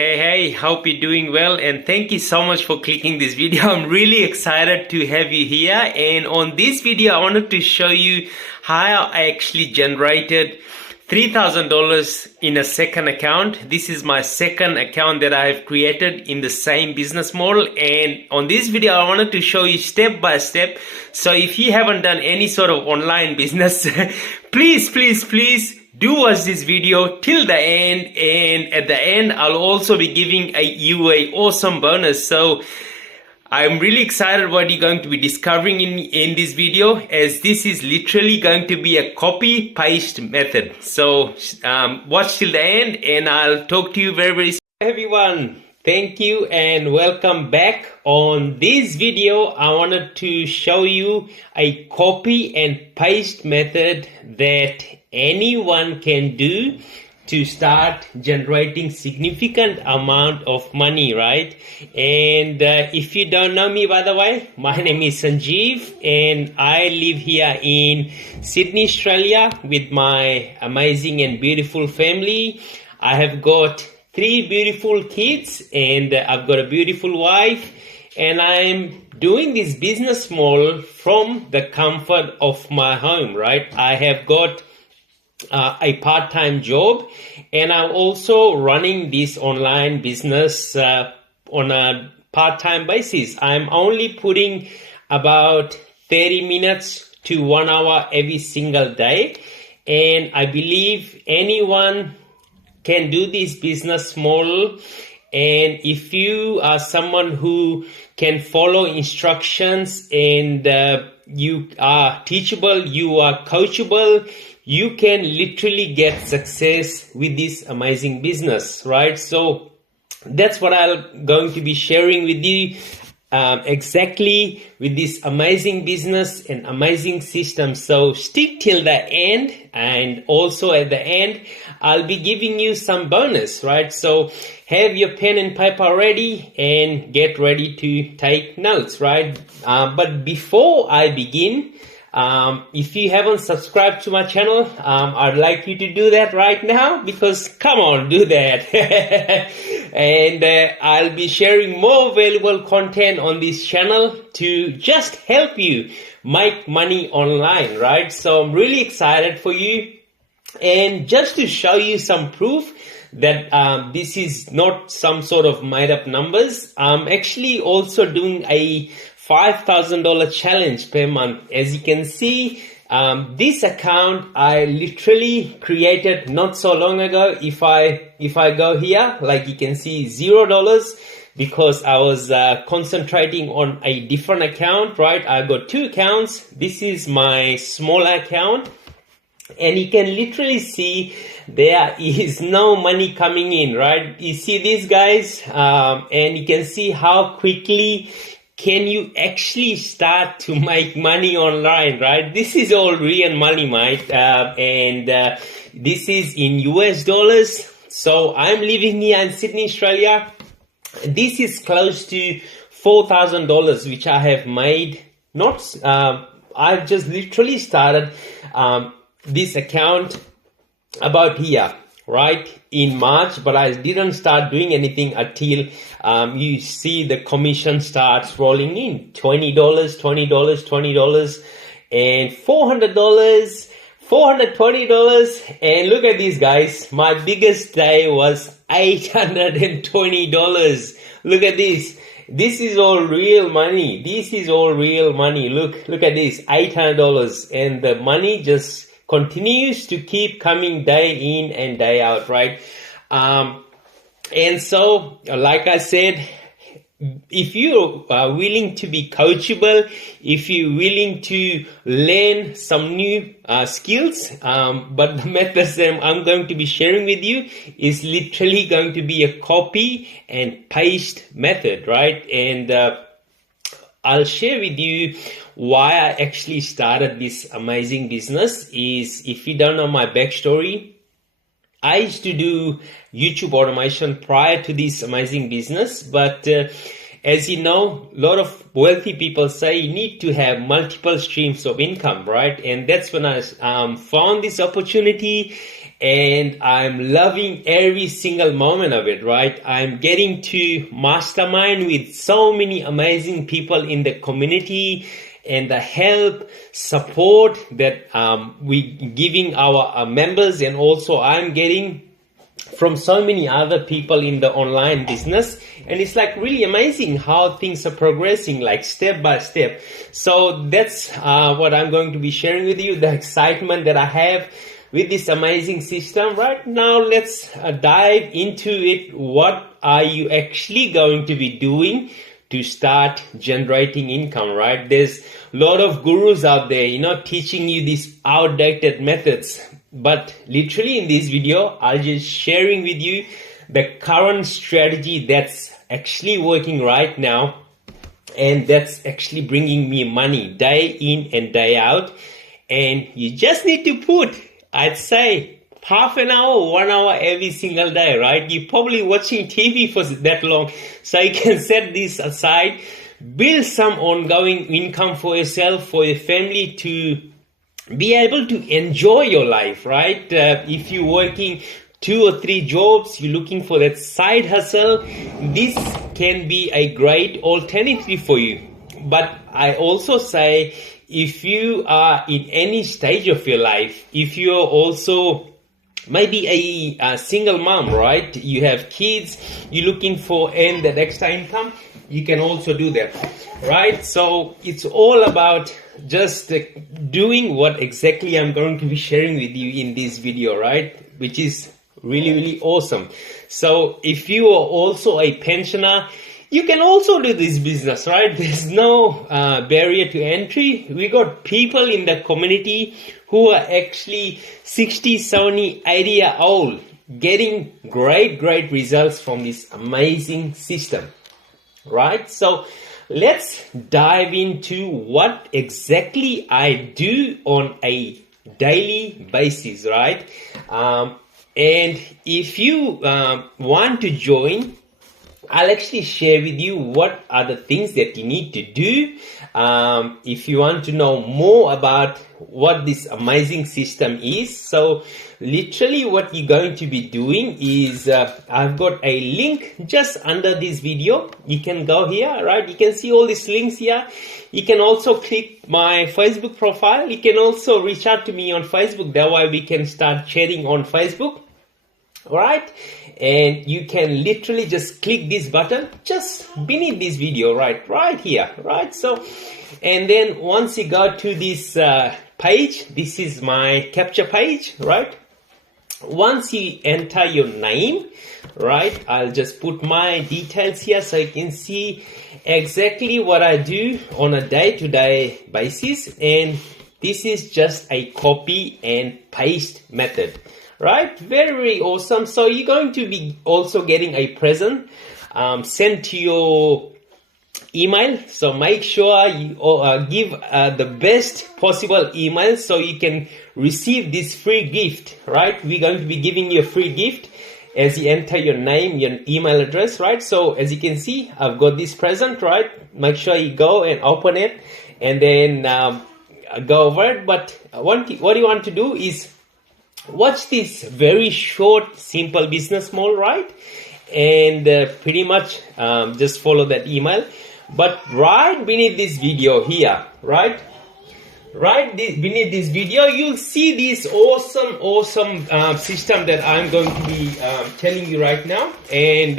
Hey, hope you're doing well, and thank you so much for clicking this video. I'm really excited to have you here, and on this video I wanted to show you how I actually generated $3,000 in a second account. This is my second account that I have created in the same business model, and on this video I wanted to show you step by step. So if you haven't done any sort of online business, please do watch this video till the end, and at the end I'll also be giving you a awesome bonus. So I'm really excited what you're going to be discovering in this video, as this is literally going to be a copy paste method. So watch till the end and I'll talk to you very soon. Everyone, thank you and welcome back. On this video I wanted to show you a copy and paste method that anyone can do to start generating significant amount of money, right? And if you don't know me, by the way, my name is Sanjeev and I live here in Sydney, Australia with my amazing and beautiful family. I have got 3 beautiful kids and I've got a beautiful wife, and I'm doing this business model from the comfort of my home, right? I have got a part-time job, and I'm also running this online business on a part-time basis. I'm only putting about 30 minutes to 1 hour every single day, and I believe anyone can do this business model. And if you are someone who can follow instructions and you are teachable, you are coachable, you can literally get success with this amazing business, right? So that's what I'm going to be sharing with you exactly with this amazing business and amazing system. So stick till the end, and also at the end I'll be giving you some bonus, right? So have your pen and paper ready and get ready to take notes, right? But before I begin, if you haven't subscribed to my channel, I'd like you to do that right now, because come on, do that. And I'll be sharing more valuable content on this channel to just help you make money online, right? So I'm really excited for you, and just to show you some proof that this is not some sort of made up numbers, I'm actually also doing a $5,000 challenge per month. As you can see, this account I literally created not so long ago. If I go here, like you can see, $0, because I was concentrating on a different account, right? I got 2 accounts. This is my smaller account, and you can literally see there is no money coming in, right? You see these guys, and you can see how quickly can you actually start to make money online, right? This is all real money, mate, and this is in US dollars. So I'm living here in Sydney, Australia. This is close to $4,000, which I have made. I've just literally started this account about here, right, in March, but I didn't start doing anything until you see the commission starts rolling in. $20, $20, and $400, $420, and look at these guys. My biggest day was $820. Look at this. This is all real money. This is all real money. Look at this, $800, and the money just continues to keep coming day in and day out, right? And so, like I said, if you are willing to be coachable, if you're willing to learn some new skills, but the methods that I'm going to be sharing with you is literally going to be a copy and paste method, right? And I'll share with you why I actually started this amazing business. Is, if you don't know my backstory, I used to do YouTube automation prior to this amazing business, but as you know, a lot of wealthy people say you need to have multiple streams of income, right? And that's when I found this opportunity, and I'm loving every single moment of it, right? I'm getting to mastermind with so many amazing people in the community, and the help, support that we giving our members, and also I'm getting from so many other people in the online business. And it's like really amazing how things are progressing, like step by step. So that's what I'm going to be sharing with you, the excitement that I have with this amazing system. Right now, let's dive into it. What are you actually going to be doing to start generating income, right? There's a lot of gurus out there, teaching you these outdated methods. But literally in this video, I'll just sharing with you the current strategy that's actually working right now, and that's actually bringing me money day in and day out. And you just need to put, I'd say, half an hour, 1 hour every single day, right? You're probably watching TV for that long, so you can set this aside, build some ongoing income for yourself, for your family, to be able to enjoy your life, right? If you're working 2 or 3 jobs, you're looking for that side hustle, this can be a great alternative for you. But I also say, if you are in any stage of your life, if you're also maybe a single mom, right? You have kids, you're looking for that extra income, you can also do that, right? So it's all about just doing what exactly I'm going to be sharing with you in this video, right? Which is really, really awesome. So if you are also a pensioner, you can also do this business, right? There's no barrier to entry. We got people in the community who are actually 60, 70, 80 years old, getting great results from this amazing system, right? So let's dive into what exactly I do on a daily basis, right? And if you want to join, I'll actually share with you what are the things that you need to do. If you want to know more about what this amazing system is, so literally what you're going to be doing is, I've got a link just under this video. You can go here, right? You can see all these links here. You can also click my Facebook profile. You can also reach out to me on Facebook. That way we can start chatting on Facebook. Right, and you can literally just click this button just beneath this video, right here, right? So, and then once you go to this page, this is my capture page, right? Once you enter your name, right, I'll just put my details here so you can see exactly what I do on a day-to-day basis. And this is just a copy and paste method. Right, very awesome. So you're going to be also getting a present sent to your email. So make sure you give the best possible email so you can receive this free gift. Right, we're going to be giving you a free gift as you enter your name, your email address. Right, so as you can see, I've got this present. Right, make sure you go and open it and then go over it. But what you want to do is watch this very short, simple business model, right? And pretty much just follow that email. But right beneath this video here, right? Beneath this video, you'll see this awesome system that I'm going to be telling you right now. And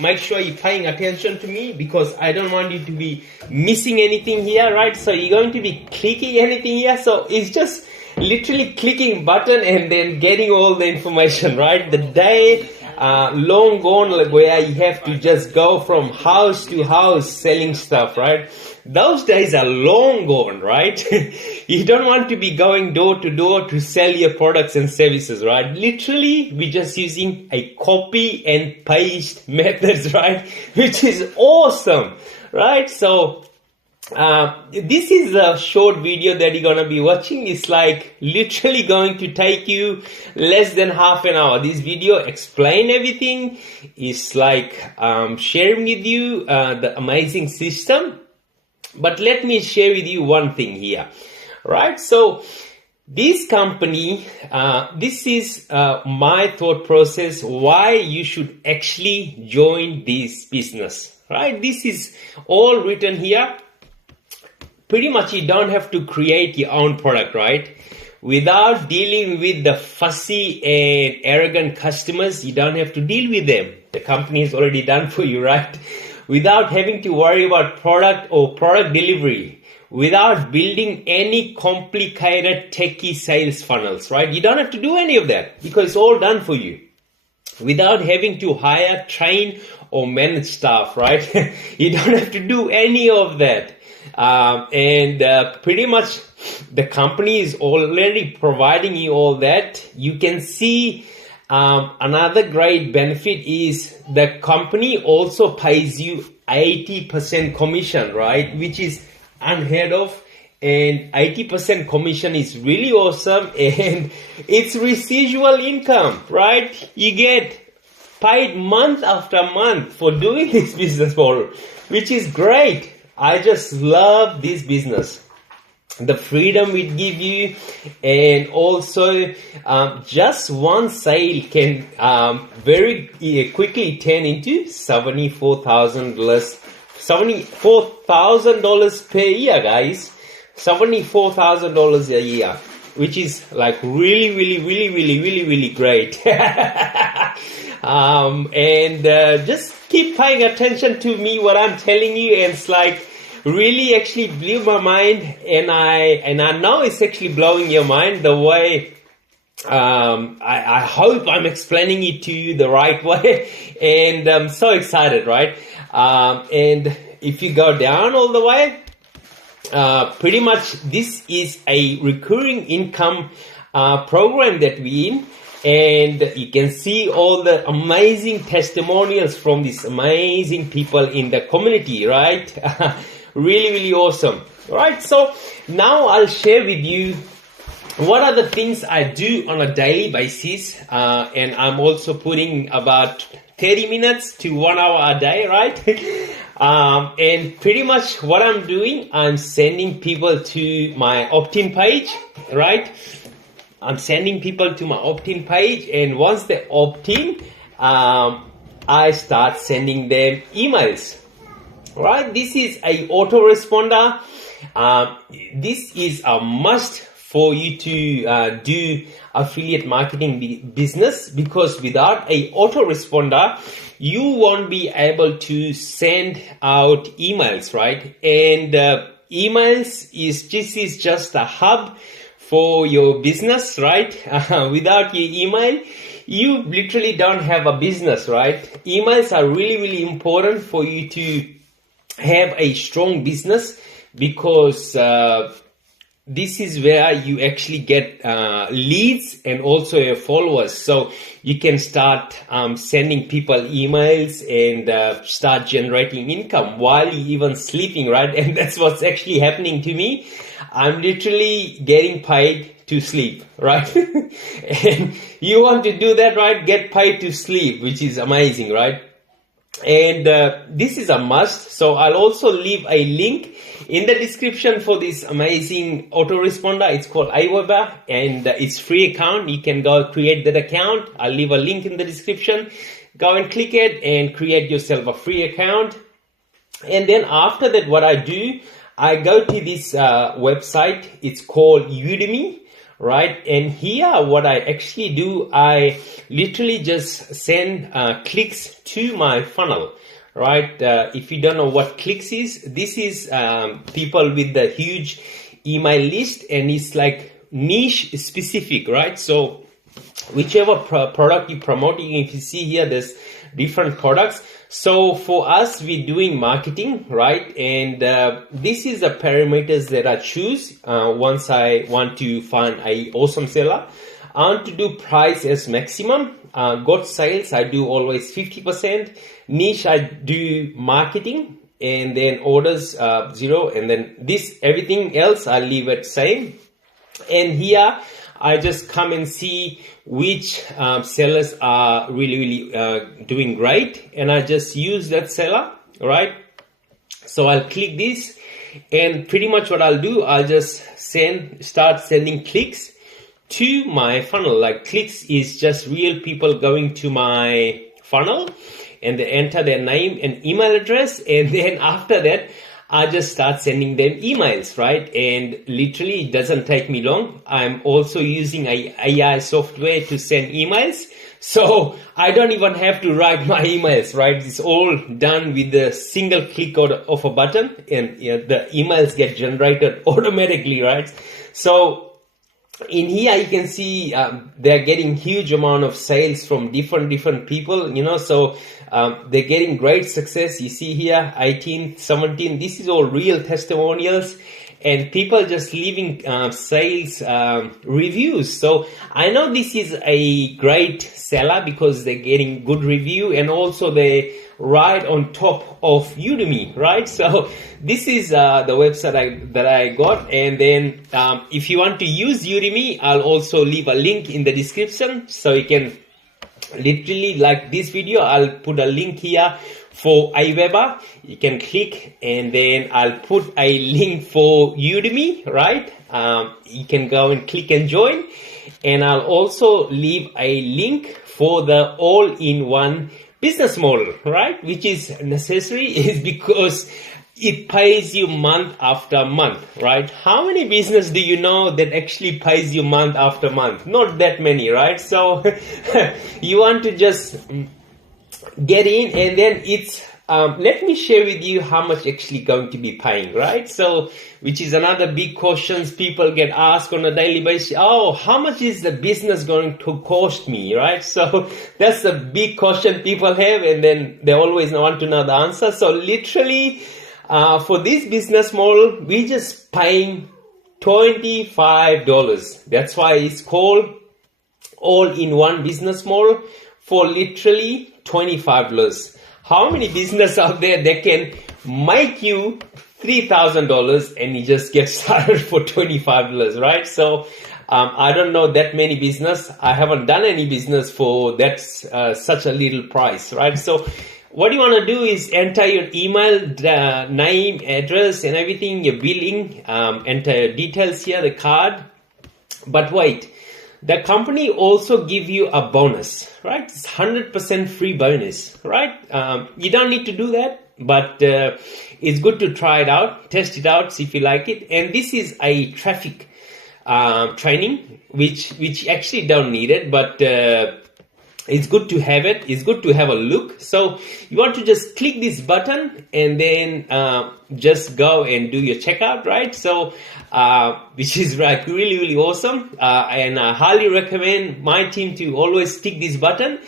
make sure you're paying attention to me, because I don't want you to be missing anything here, right? So you're going to be clicking anything here. So it's just literally clicking button and then getting all the information, right? The day long gone, like where you have to just go from house to house selling stuff, right? Those days are long gone, right? You don't want to be going door to door to sell your products and services, right? Literally, we're just using a copy and paste methods, right? Which is awesome, right? So this is a short video that you're gonna be watching. It's like literally going to take you less than half an hour. This video explain everything. It's like sharing with you the amazing system. But let me share with you one thing here, right? So This company, this is my thought process why you should actually join this business, right? This is all written here. Pretty much you don't have to create your own product, right? Without dealing with the fussy and arrogant customers, you don't have to deal with them. The company is already done for you, right? Without having to worry about product or product delivery, without building any complicated techie sales funnels, right? You don't have to do any of that because it's all done for you. Without having to hire, train, or manage staff, right? You don't have to do any of that. Pretty much the company is already providing you all that. You can see another great benefit is the company also pays you 80% commission, right? Which is unheard of, and 80% commission is really awesome, and it's residual income, right? You get paid month after month for doing this business model, which is great. I just love this business. The freedom it gives you, and also just one sale can very quickly turn into $74,000 per year, guys. $74,000 a year, which is like really great. Just keep paying attention to me, what I'm telling you, and it's like really actually blew my mind, and I know it's actually blowing your mind the way I hope I'm explaining it to you the right way, and I'm so excited, right? And if you go down all the way, pretty much this is a recurring income program that we're in, and you can see all the amazing testimonials from these amazing people in the community, right? Really awesome. All right, so now I'll share with you what are the things I do on a daily basis, and I'm also putting about 30 minutes to 1 hour a day, right? And pretty much what I'm doing, I'm sending people to my opt-in page, right? I'm sending people to my opt-in page, and once they opt in, I start sending them emails. Right? This is a autoresponder. This is a must for you to do affiliate marketing business, because without a autoresponder, you won't be able to send out emails, right? And emails is just a hub for your business, right? Without your email, you literally don't have a business, right? Emails are really important for you to have a strong business, because this is where you actually get leads and also your followers. So you can start sending people emails and start generating income while you're even sleeping, right? And that's what's actually happening to me. I'm literally getting paid to sleep, right? And you want to do that, right? Get paid to sleep, which is amazing, right? And this is a must. So I'll also leave a link in the description for this amazing autoresponder. It's called Aweber, and it's free account. You can go create that account. I'll leave a link in the description. Go and click it and create yourself a free account. And then after that, what I do, I go to this website. It's called Udemy. Right, and here what I actually do, I literally just send clicks to my funnel, right? If you don't know what clicks is, this is people with the huge email list, and it's like niche specific, right? So whichever product you're promoting, if you see here, there's different products. So for us, we're doing marketing, right? And this is the parameters that I choose once I want to find an awesome seller. I want to do price as maximum. Got sales, I do always 50%. Niche, I do marketing. And then orders, 0. And then this, everything else, I leave it same. And here, I just come and see which sellers are really doing great, and I just use that seller, right? So I'll click this, and pretty much what I'll do, I'll just start sending clicks to my funnel. Like clicks is just real people going to my funnel and they enter their name and email address, and then after that I just start sending them emails, right? And literally it doesn't take me long. I'm also using AI software to send emails, so I don't even have to write my emails, right? It's all done with a single click of a button, and the emails get generated automatically, right? So in here you can see they're getting huge amount of sales from different people, so they're getting great success. You see here 18, 17, this is all real testimonials and people just leaving sales reviews. So I know this is a great seller because they're getting good review, and also they right on top of Udemy, right? So this is the website that I got, and then if you want to use Udemy, I'll also leave a link in the description, so you can literally, like this video, I'll put a link here for Aweber. You can click, and then I'll put a link for Udemy, right? You can go and click and join, and I'll also leave a link for the all-in-one business model, right? Which is necessary, is because it pays you month after month, right? How many business do you know that actually pays you month after month? Not that many, right? So you want to just get in, and then it's let me share with you how much actually going to be paying, right? So which is another big questions people get asked on a daily basis. Oh, how much is the business going to cost me, right? So that's a big question people have, and then they always want to know the answer. So literally for this business model, we just paying $25. That's why it's called all-in-one business model, for literally $25. How many business out there that can make you $3,000 and you just get started for $25, right? So I don't know that many business. I haven't done any business for that's such a little price, right? So what you want to do is enter your email, name, address, and everything, your billing, enter your details here, the card. But wait, the company also give you a bonus, right? It's 100% free bonus, right? You don't need to do that, but it's good to try it out, test it out, see if you like it. And this is a traffic training, which actually don't need it, but it's good to have it. It's good to have a look. So you want to just click this button and then just go and do your checkout, right? So which is like really awesome, and I highly recommend my team to always tick this button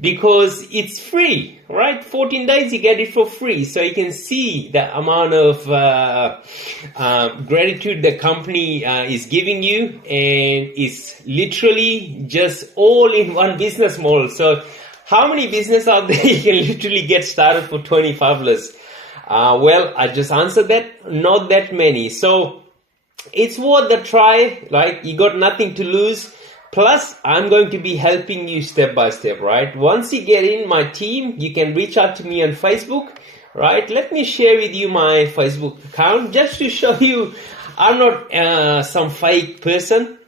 because it's free, right? 14 days you get it for free, so you can see the amount of gratitude the company is giving you, and it's literally just all in one business model. So how many business out there you can literally get started for $25? Well, I just answered that, not that many. So it's worth the try, right? You got nothing to lose. Plus, I'm going to be helping you step by step, right? Once you get in my team, you can reach out to me on Facebook, right? Let me share with you my Facebook account just to show you I'm not some fake person.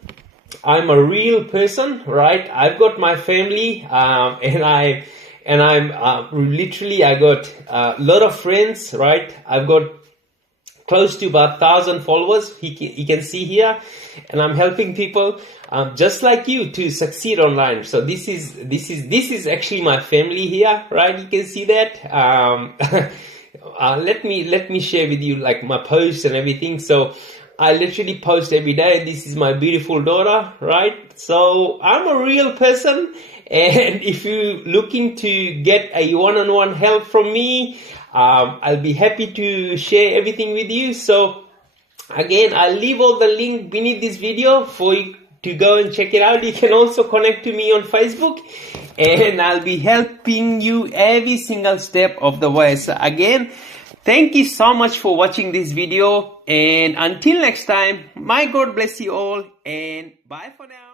I'm a real person, right? I've got my family, and I'm literally, I got a lot of friends, right? I've got close to about 1,000 followers. You can see here, and I'm helping people just like you to succeed online. So this is actually my family here, right? You can see that. Let me share with you like my posts and everything. So I literally post every day. This is my beautiful daughter, right? So I'm a real person, and if you're looking to get a one-on-one help from me, I'll be happy to share everything with you. So again, I'll leave all the link beneath this video for you to go and check it out. You can also connect to me on Facebook, and I'll be helping you every single step of the way. So again, thank you so much for watching this video, and until next time, my God bless you all, and bye for now.